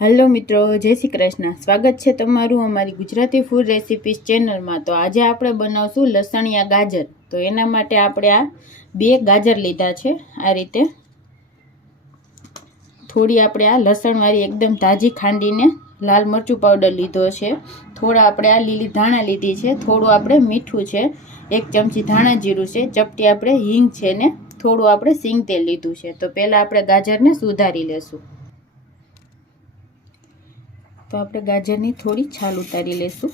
Hello મિત્રો, જય શ્રી કૃષ્ણ. સ્વાગત છે તમારું અમારી ગુજરાતી ફૂડ રેસિપીસ ચેનલમાં તો આજે આપણે બનાવશું લસણિયા ગાજર. તો એના માટે આપણે આ બે ગાજર લીધા છે. આ રીતે થોડી આપણે આ લસણવાળી એકદમ તાજી ખાંડીને લાલ મરચું પાવડર લીધો છે. થોડા આપણે આ લીલી ધાણા લીધી છે. થોડું આપણે મીઠું છે. એક ચમચી ધાણા જીરું છે. ચપટી આપણે હિંગ છે ને થોડું આપણે સિંગ તેલ લીધું છે. તો પહેલાં આપણે ગાજરને સુધારી લેશું. તો આપણે ગાજરની થોડી છાલ ઉતારી લેશું.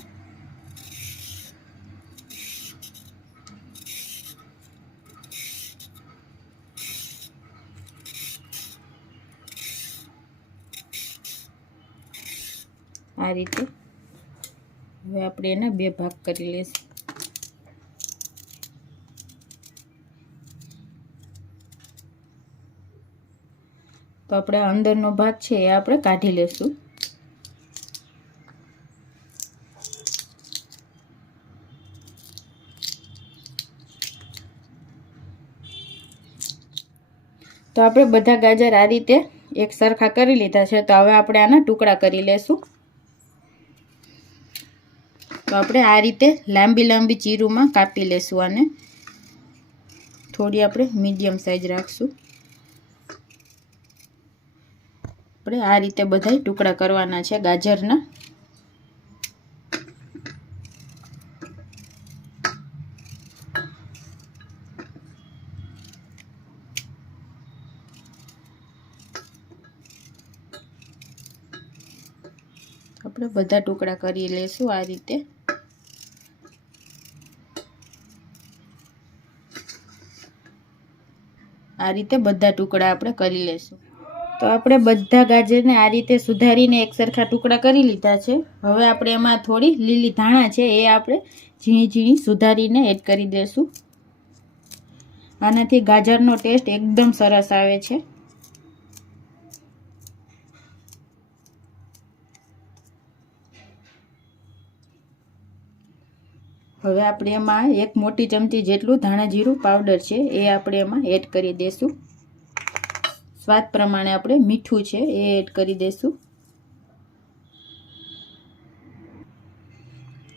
આ રીતે હવે આપણે એના બે ભાગ કરી લઈશું તો આપણે અંદરનો ભાગ છે એ આપણે કાઢી લેશું. તો આપણે બધા ગાજર આ રીતે એક સરખા કરી લીધા છે. તો હવે આપણે આના ટુકડા કરી લેશું. તો આપણે આ રીતે લાંબી લાંબી ચીરુમાં કાપી લેશું આને. થોડી આપણે મીડિયમ સાઈઝ રાખશું. આપણે આ રીતે બધા ટુકડા કરવાના છે ગાજરના. આપણે બધા ટુકડા કરી લેશું આ રીતે. આ રીતે બધા ટુકડા આપણે કરી લેશું. તો આપણે બધા ગાજરને આ રીતે સુધારીને એક સરખા ટુકડા કરી લીધા છે. હવે આપણે એમાં થોડી લીલી ધાણા છે એ આપણે ઝીણી ઝીણી સુધારીને એડ કરી દઈશું આનાથી ગાજરનો ટેસ્ટ એકદમ સરસ આવે છે. હવે આપણે એમાં એક મોટી ચમચી જેટલું ધાણા જીરું પાવડર છે, એ આપણે એમાં એડ કરી દઈશું સ્વાદ પ્રમાણે આપણે મીઠું છે, એ એડ કરી દઈશું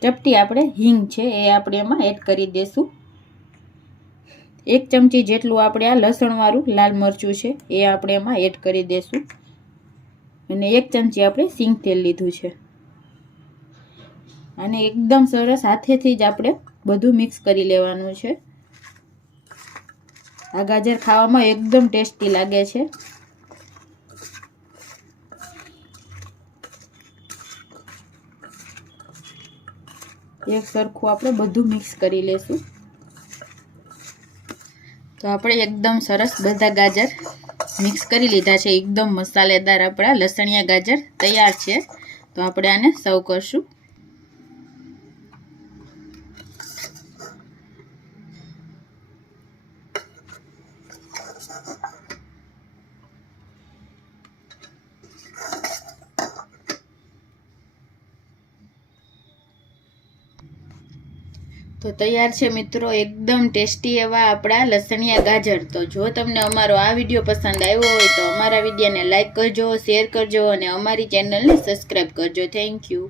ચપટી આપણે હિંગ છે, એ આપણે એમાં એડ કરી દઈશું એક ચમચી જેટલું આપણે આ લસણવાળું લાલ મરચું છે, એ આપણે એમાં એડ કરી દઈશું અને એક ચમચી આપણે સિંગ તેલ લીધું છે. અને એકદમ સરસ હાથેથી જ આપણે બધું મિક્સ કરી લેવાનું છે. આ ગાજર ખાવામાં એકદમ ટેસ્ટી લાગે છે. એક સરખું આપણે બધું મિક્સ કરી લેશું. તો આપણે એકદમ સરસ બધા ગાજર મિક્સ કરી લીધા છે. એકદમ મસાલેદાર આપણા લસણિયા ગાજર તૈયાર છે. તો આપણે આને સર્વ કરશું. તો તૈયાર છે મિત્રો, એકદમ ટેસ્ટી એવા આપણા લસણિયા ગાજર. તો જો તમને અમારો આ વીડિયો પસંદ આવ્યો હોય તો અમારા વિડીયોને લાઇક કરજો, શેર કરજો અને અમારી ચેનલને સબસ્ક્રાઈબ કરજો. Thank you.